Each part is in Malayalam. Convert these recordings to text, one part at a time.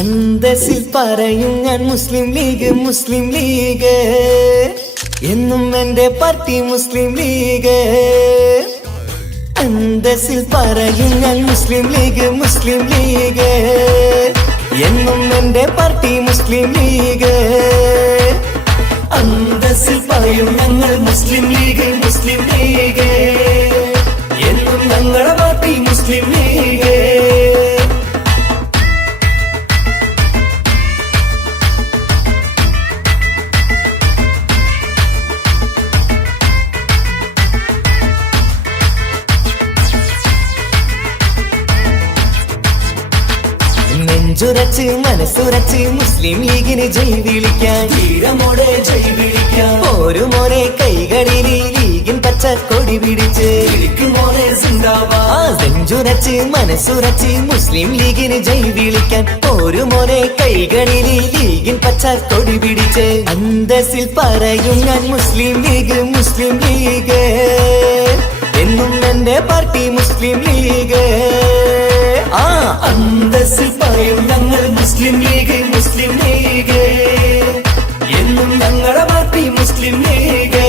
അന്തസ്സിൽ പറയും ഞാൻ മുസ്ലിം ലീഗ് മുസ്ലിം ലീഗ് എന്നും എന്റെ പാർട്ടി മുസ്ലിം ലീഗ്. അന്തസ്സിൽ പറയും ഞാൻ മുസ്ലിം ലീഗ് മുസ്ലിം ലീഗ് എന്നും എന്റെ പാർട്ടി മുസ്ലിം ലീഗ്. അന്തസ്സിൽ പറയും ഞങ്ങൾ മുസ്ലിം ലീഗ് മുസ്ലിം ലീഗ് എന്നും ഞങ്ങളുടെ പാർട്ടി മുസ്ലിം ലീഗ്. നെഞ്ചുറച്ച് മനസ്സുറച്ച് മുസ്ലിം ലീഗിന് ജയ് വിളിക്കാൻ വീരമോടെ ജയ് വിളിക്കാൻ ഒരു മോനെ കൈകളിൽ ലീഗിൻ പച്ചക്കൊടി പിടിച്ച് മോനെ നെഞ്ചുറച്ച് മനസ്സുറച്ച് മുസ്ലിം ലീഗിന് ജയ് വിളിക്കാൻ ഒരു മോനെ കൈകളിൽ ലീഗിൻ പച്ചക്കൊടി പിടിച്ച് അന്തസ്സിൽ പറയും ഞാൻ മുസ്ലിം ലീഗ് മുസ്ലിം ലീഗ് എന്നും എന്റെ പാർട്ടി മുസ്ലിം ലീഗ്. അന്തസ്സിൽ പറയും ഞങ്ങൾ മുസ്ലിം ലീഗ് മുസ്ലിം ലീഗ് എന്നും ഞങ്ങളുടെ പാർട്ടി മുസ്ലിം ലീഗ്.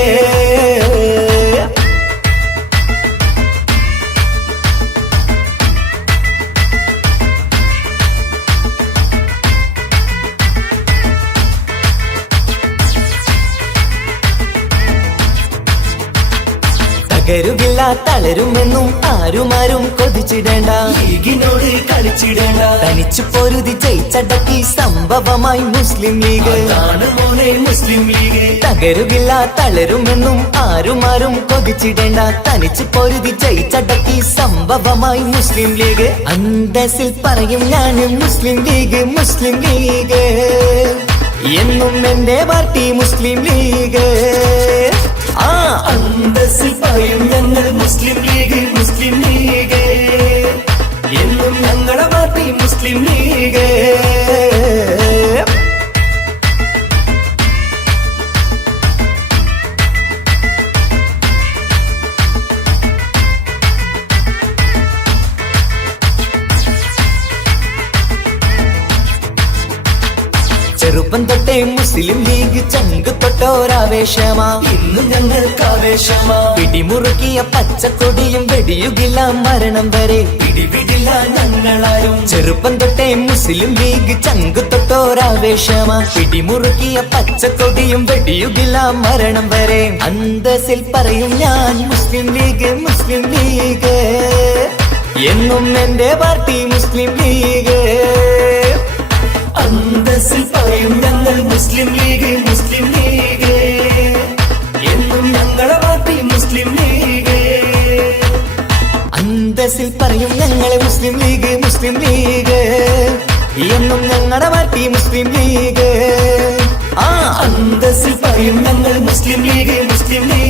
തകരുകില്ല തളരുമെന്നും ആരുമാരും കൊതിച്ചിടേണ്ട ലീഗിനോട് കളിച്ചിടേണ്ട തനിച്ചു പൊരുതി ജയിച്ചടക്കി സംഭവമായി മുസ്ലിം ലീഗ് മോനെ മുസ്ലിം ലീഗ്. തകരുകില്ല തളരുമെന്നും ആരുമാരും കൊതിച്ചിടേണ്ട തനിച്ചു പൊരുതി ജയിച്ചടക്കി സംഭവമായി മുസ്ലിം ലീഗ്. അന്തസ്സിൽ പറയും ഞാൻ മുസ്ലിം ലീഗ് മുസ്ലിം ലീഗ് എന്നും എന്റെ പാർട്ടി മുസ്ലിം ലീഗ്. അന്തസ്സിൽ പറയും ഞങ്ങൾ മുസ്ലിം ലീഗ് മുസ്ലിം ലീഗ് എന്നും ഞങ്ങളുടെ പാർട്ടി മുസ്ലിം ലീഗ്. ചെറുപ്പം തൊട്ടേ മുസ്ലിം ലീഗ് ചങ്ക് തൊട്ടോരാവേശമാ ഇന്ന് ഞങ്ങൾക്ക് ആവേശമാ. പിടിമുറുക്കിയ പച്ചക്കൊടിയും വെടിയുകില്ല മരണം വരെ പിടിവിടില്ല ഞങ്ങളാരും. ചെറുപ്പം തൊട്ടേ മുസ്ലിം ലീഗ് ചങ്ക് തൊട്ടോരാവേശമാ പിടിമുറുക്കിയ പച്ചക്കൊടിയും വെടിയുകില്ല മരണം വരെ. അന്തസ്സിൽ പറയും ഞാൻ മുസ്ലിം ലീഗ് മുസ്ലിം ലീഗ് എന്നും എന്റെ പാർട്ടി മുസ്ലിം ലീഗ്. അന്തസ്സിൽ പറയും ഞങ്ങൾ മുസ്ലിം ലീഗ് മുസ്ലിം ലീഗ് എന്നും ഞങ്ങളുടെ പാർട്ടി മുസ്ലിം ലീഗ്. അന്തസ്സിൽ പറയും ഞങ്ങൾ മുസ്ലിം ലീഗ് മുസ്ലിം ലീഗ് എന്നും ഞങ്ങളുടെ പാർട്ടി മുസ്ലിം ലീഗ്. അന്തസ്സിൽ പറയും ഞങ്ങൾ മുസ്ലിം ലീഗ് മുസ്ലിം ലീഗ്